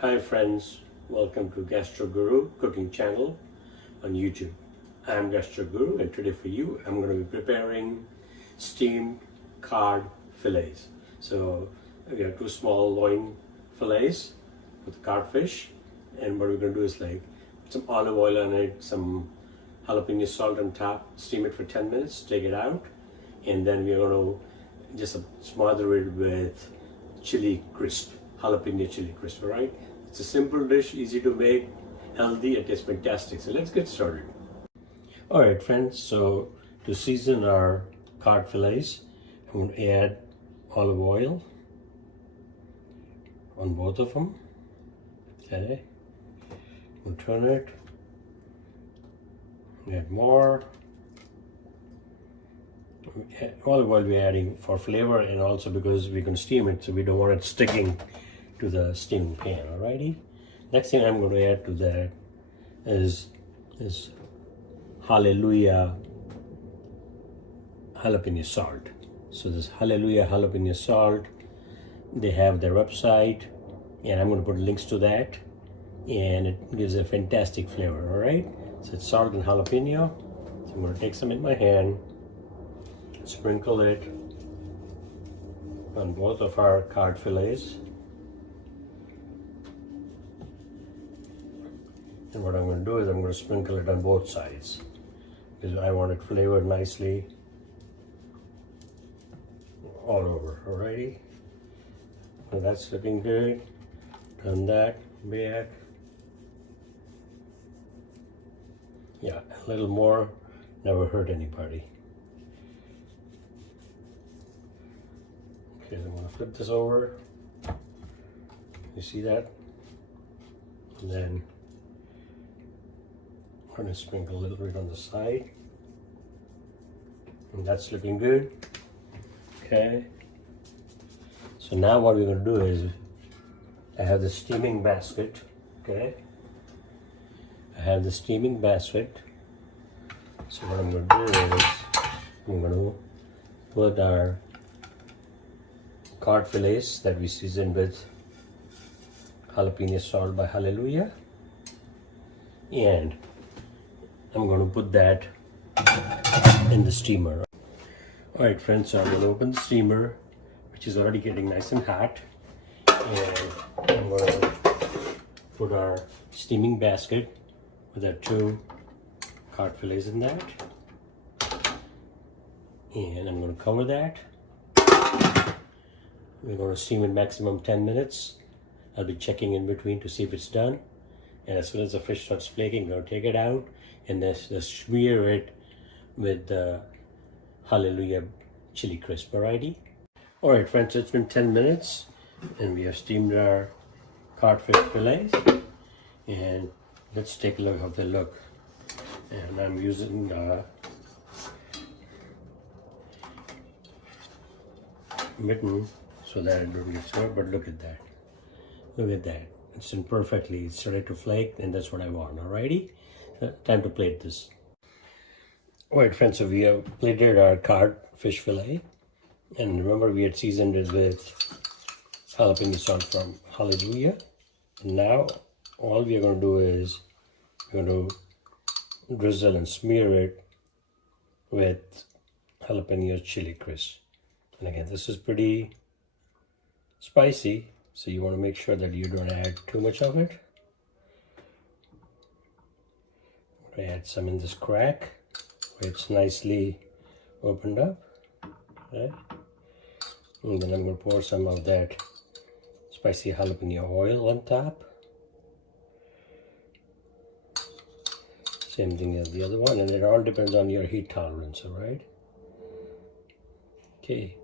Hi friends, welcome to Gastro Guru cooking channel on YouTube. I'm Gastro Guru and today for you I'm going to be preparing steamed cod fillets. So we have two small loin fillets with codfish, and what we're going to do is like some olive oil on it, some jalapeno salt on top, steam it for 10 minutes, take it out, and then we're going to just smother it with chili crisp, jalapeno chili crisp, all right? It's a simple dish, easy to make, healthy, and tastes fantastic. So let's get started. All right, friends, so to season our cod fillets, I'm going to add olive oil on both of them. Okay, we'll turn it, add more. Olive oil we're adding for flavor and also because we're going to steam it, so we don't want it sticking to the steaming pan. Alrighty. Next thing I'm going to add to that is Hallelujah jalapeno salt. So this Hallelujah jalapeno salt, they have their website, and I'm going to put links to that, and it gives a fantastic flavor. All right. So it's salt and jalapeno. So I'm going to take some in my hand, sprinkle it on both of our cod fillets. And what I'm going to do is I'm going to sprinkle it on both sides because I want it flavored nicely all over. Alrighty. So that's looking good. Turn that back. Yeah, a little more never hurt anybody. Okay, I'm going to flip this over. You see that? And then I'm going to sprinkle a little bit on the side. And that's looking good. Okay. So now what we're going to do is, I have the steaming basket. Okay. I have the steaming basket. So what I'm going to do is, I'm going to put our cod fillets that we seasoned with jalapeno salt by Hallelujah, and I'm going to put that in the steamer. All right, friends, so I'm going to open the steamer, which is already getting nice and hot, and I'm going to put our steaming basket with our two cod fillets in that, and I'm going to cover that. We're going to steam it maximum 10 minutes. I'll be checking in between to see if it's done. And as soon as the fish starts flaking, we're going to take it out and just smear it with the Hallelujah Chili Crisp. Alrighty? Alright, friends, so it's been 10 minutes and we have steamed our codfish fillets. And let's take a look how they look. And I'm using mitten so that it don't get sore, but look at that. Look at that. It's in perfectly. It's ready to flake, and that's what I want. Alrighty? Time to plate this. Alright, friends, so we have plated our cod fish fillet. And remember, we had seasoned it with jalapeno salt from Hallelujah. And now, all we are going to do is we're going to drizzle and smear it with jalapeno chili crisp. And again, this is pretty spicy, so you want to make sure that you don't add too much of it. I'm going to add some in this crack where it's nicely opened up. Okay. And then I'm going to pour some of that spicy jalapeno oil on top. Same thing as the other one, and it all depends on your heat tolerance, alright? Okay,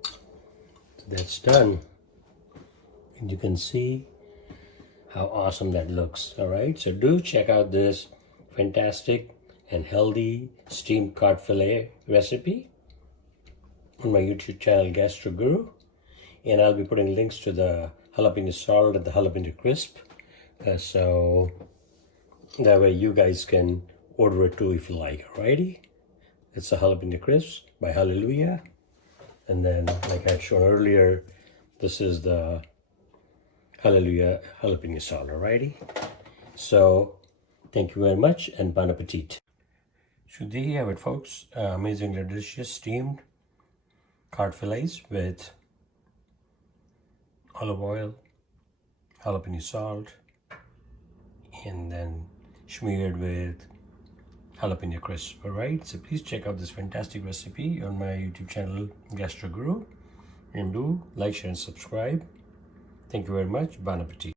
so that's done. And you can see how awesome that looks. All right, so do check out this fantastic and healthy steamed cod fillet recipe on my YouTube channel Gastro Guru, and I'll be putting links to the jalapeno salt and the jalapeno crisp, so that way you guys can order it too if you like. Alrighty, it's the jalapeno crisp by Hallelujah, and then like I had shown earlier, this is the hallelujah jalapeno salt. Alrighty. So thank you very much and bon appetit. So there you have it, folks. Amazingly delicious steamed cod fillets with olive oil, jalapeno salt, and then smeared with jalapeno crisp. Alright, so please check out this fantastic recipe on my YouTube channel Gastro Guru, and do like, share and subscribe. Thank you very much. Bon appetit.